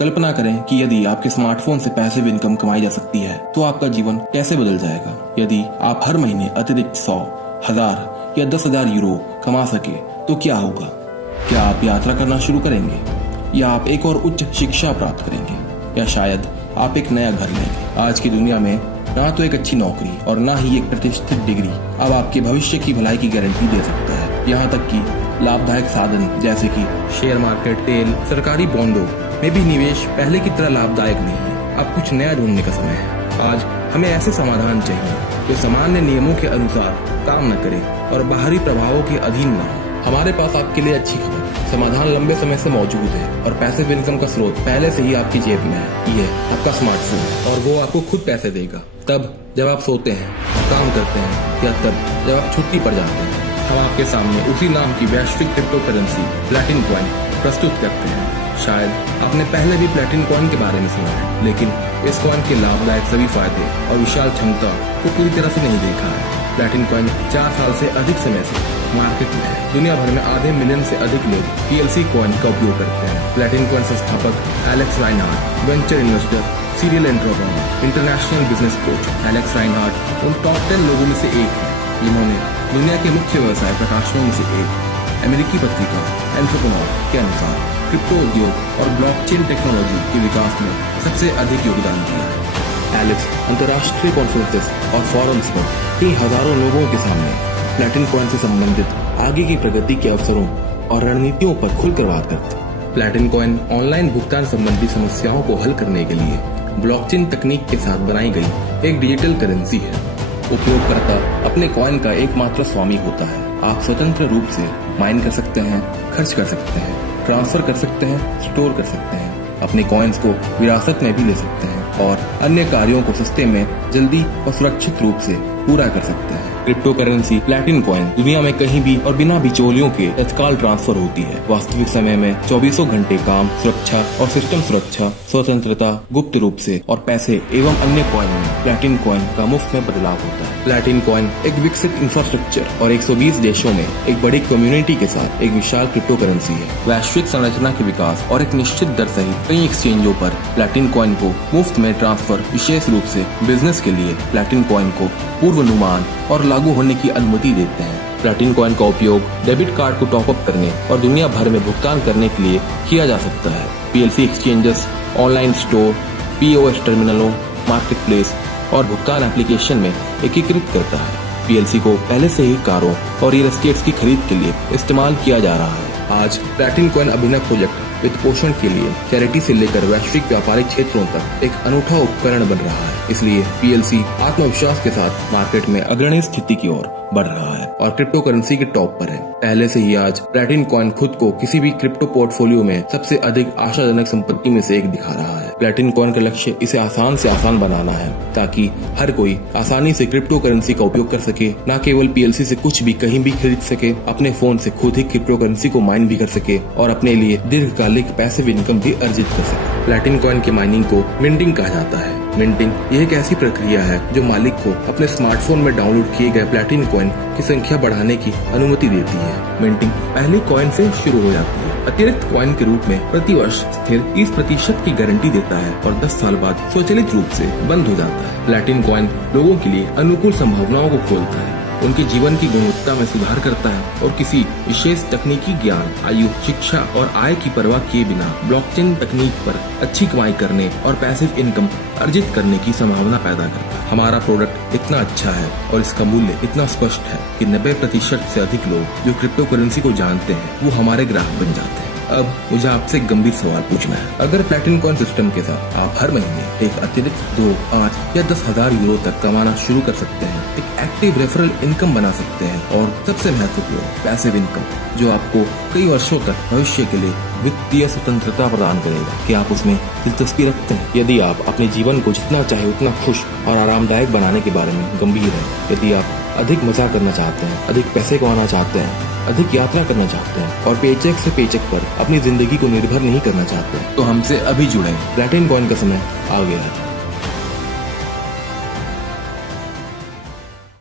कल्पना करें कि यदि आपके स्मार्टफोन से पैसिव इनकम कमाई जा सकती है तो आपका जीवन कैसे बदल जाएगा। यदि आप हर महीने अतिरिक्त 100, 1000 या 10,000 यूरो कमा सके तो क्या होगा? क्या आप यात्रा करना शुरू करेंगे, या आप एक और उच्च शिक्षा प्राप्त करेंगे, या शायद आप एक नया घर लेंगे। आज की दुनिया में ना तो एक अच्छी नौकरी और ना ही एक प्रतिष्ठित डिग्री अब आपके भविष्य की भलाई की गारंटी दे सकता है। यहाँ तक कि लाभदायक साधन जैसे कि शेयर मार्केट, तेल, सरकारी बॉन्डों में भी निवेश पहले की तरह लाभदायक नहीं है। अब कुछ नया ढूंढने का समय है। आज हमें ऐसे समाधान चाहिए जो सामान्य नियमों के अनुसार काम न करे और बाहरी प्रभावों के अधीन न हो। हमारे पास आपके लिए अच्छी खबर, समाधान लंबे समय से मौजूद है और पैसिव इनकम का स्रोत पहले से ही आपकी जेब में है। ये आपका स्मार्टफोन, और वो आपको खुद पैसे देगा तब जब आप सोते हैं, काम करते हैं, या तब जब आप छुट्टी पर जाते हैं। हम आपके सामने उसी नाम की वैश्विक क्रिप्टो करेंसी प्लैटिन कॉइन प्रस्तुत करते हैं। शायद आपने पहले भी प्लैटिन कॉइन के बारे में सुना है, लेकिन इस कॉइन के लाभदायक सभी फायदे और विशाल क्षमता को पूरी तरह से नहीं देखा है। प्लैटिन कॉइन 4 साल से अधिक समय से मार्केट में है। दुनिया भर में आधे मिलियन से अधिक लोग PLC कॉइन का उपयोग करते हैं। प्लैटिन कॉइन संस्थापक Alex Reinhardt, venture investor, serial entrepreneur, international business coach Alex Reinhardt उन टॉप 10 लोगों में से एक है जिन्होंने दुनिया के मुख्य व्यवसाय प्रकाशनों में से एक अमेरिकी पत्रिका एंटरप्रेन्योर के अनुसार क्रिप्टो उद्योग और ब्लॉकचेन टेक्नोलॉजी के विकास में सबसे अधिक योगदान दिया है। एलेक्स अंतर्राष्ट्रीय कॉन्फ्रेंसेस और फोरम्स पर कई हजारों लोगों के सामने प्लैटिन कॉइन से संबंधित आगे की प्रगति के अवसरों और रणनीतियों पर खुलकर बात करते हैं। प्लैटिन कॉइन ऑनलाइन भुगतान संबंधी समस्याओं को हल करने के लिए ब्लॉकचेन तकनीक के साथ बनाई गई एक डिजिटल करेंसी है। उपयोगकर्ता अपने कॉइन का एकमात्र स्वामी होता है। आप स्वतंत्र रूप से माइन कर सकते हैं, खर्च कर सकते हैं, ट्रांसफर कर सकते हैं, स्टोर कर सकते हैं, अपने कॉइन्स को विरासत में भी ले सकते हैं और अन्य कार्यों को सस्ते में, जल्दी और सुरक्षित रूप से पूरा कर सकते हैं। क्रिप्टो करेंसी प्लैटिन कॉइन दुनिया में कहीं भी और बिना बिचौलियों के तत्काल ट्रांसफर होती है। वास्तविक समय में 24 घंटे काम, सुरक्षा और सिस्टम सुरक्षा, स्वतंत्रता, गुप्त रूप से और पैसे एवं अन्य कॉइन में प्लैटिन कॉइन का मुफ्त में बदलाव होता है। प्लैटिन कॉइन एक विकसित इंफ्रास्ट्रक्चर और 120 देशों में एक बड़ी कम्युनिटी के साथ एक विशाल क्रिप्टो करेंसी है। वैश्विक संरचना के विकास और एक निश्चित दर सहित कई एक्सचेंजों पर प्लैटिन कॉइन को मुफ्त में ट्रांसफर विशेष रूप से बिजनेस के लिए प्लैटिन कॉइन को पूर्वानुमान और लागू होने की अनुमति देते हैं। प्लैटिन कॉइन का उपयोग डेबिट कार्ड को टॉपअप करने और दुनिया भर में भुगतान करने के लिए किया जा सकता है। PLC exchanges, online store, POS टर्मिनलों, मार्केट प्लेस और भुगतान एप्लीकेशन में एकीकृत करता है। PLC को पहले से ही कारों और रियल एस्टेट की खरीद के लिए इस्तेमाल किया जा रहा है। आज प्लैटिन कॉइन अभिनव प्रोजेक्ट वित्त पोषण के लिए चैरिटी से लेकर वैश्विक व्यापारिक क्षेत्रों तक एक अनूठा उपकरण बन रहा है। इसलिए PLC आत्मविश्वास के साथ मार्केट में अग्रणी स्थिति की ओर बढ़ रहा है और क्रिप्टो करेंसी के टॉप पर है। पहले से ही आज प्लैटिन कॉइन खुद को किसी भी क्रिप्टो पोर्टफोलियो में सबसे अधिक आशाजनक संपत्ति में से एक दिखा रहा है। प्लैटिन कॉइन का लक्ष्य इसे आसान से आसान बनाना है ताकि हर कोई आसानी से क्रिप्टो करेंसी का उपयोग कर सके, न केवल PLC से कुछ भी कहीं भी खरीद सके, अपने फोन से खुद ही क्रिप्टो करेंसी को माइन भी कर सके और अपने लिए दीर्घकालिक पैसिव इनकम भी अर्जित कर सके। प्लैटिन कॉइन की माइनिंग को मिंटिंग कहा जाता है। मिंटिंग यह एक ऐसी प्रक्रिया है जो मालिक को अपने स्मार्टफोन में डाउनलोड किए गए प्लैटिन कॉइन की संख्या बढ़ाने की अनुमति देती है। मिंटिंग पहली कॉइन से शुरू हो जाती है। अतिरिक्त कॉइन के रूप में प्रति वर्ष स्थिर 30% की गारंटी देता है और 10 साल बाद स्वचालित रूप से बंद हो जाता है। प्लैटिन कॉइन लोगों के लिए अनुकूल संभावनाओं को खोलता है, उनके जीवन की गुणवत्ता में सुधार करता है और किसी विशेष तकनीकी ज्ञान, आयु, शिक्षा और आय की परवाह किए बिना ब्लॉकचेन तकनीक पर अच्छी कमाई करने और पैसिव इनकम अर्जित करने की संभावना पैदा करता है। हमारा प्रोडक्ट इतना अच्छा है और इसका मूल्य इतना स्पष्ट है कि 90% से अधिक लोग जो क्रिप्टो करेंसी को जानते हैं वो हमारे ग्राहक बन जाते हैं। अब मुझे आपसे एक गंभीर सवाल पूछना है। अगर प्लैटिन कॉइन सिस्टम के साथ आप हर महीने एक अतिरिक्त 2, 5 या 10,000 यूरो तक कमाना शुरू कर सकते हैं, एक एक्टिव रेफरल इनकम बना सकते हैं और सबसे महत्वपूर्ण पैसिव इनकम जो आपको कई वर्षों तक भविष्य के लिए वित्तीय स्वतंत्रता प्रदान करेगा, कि आप उसमें दिलचस्पी रखते हैं? यदि आप अपने जीवन को जितना चाहे उतना खुश और आरामदायक बनाने के बारे में गंभीर हैं, यदि आप अधिक मजा करना चाहते हैं, अधिक पैसे कमाना चाहते हैं, अधिक यात्रा करना चाहते हैं और पेचेक से पेचेक पर अपनी जिंदगी को निर्भर नहीं करना चाहते हैं, तो हमसे अभी जुड़ें। प्लैटिन कॉइन का समय आ गया है।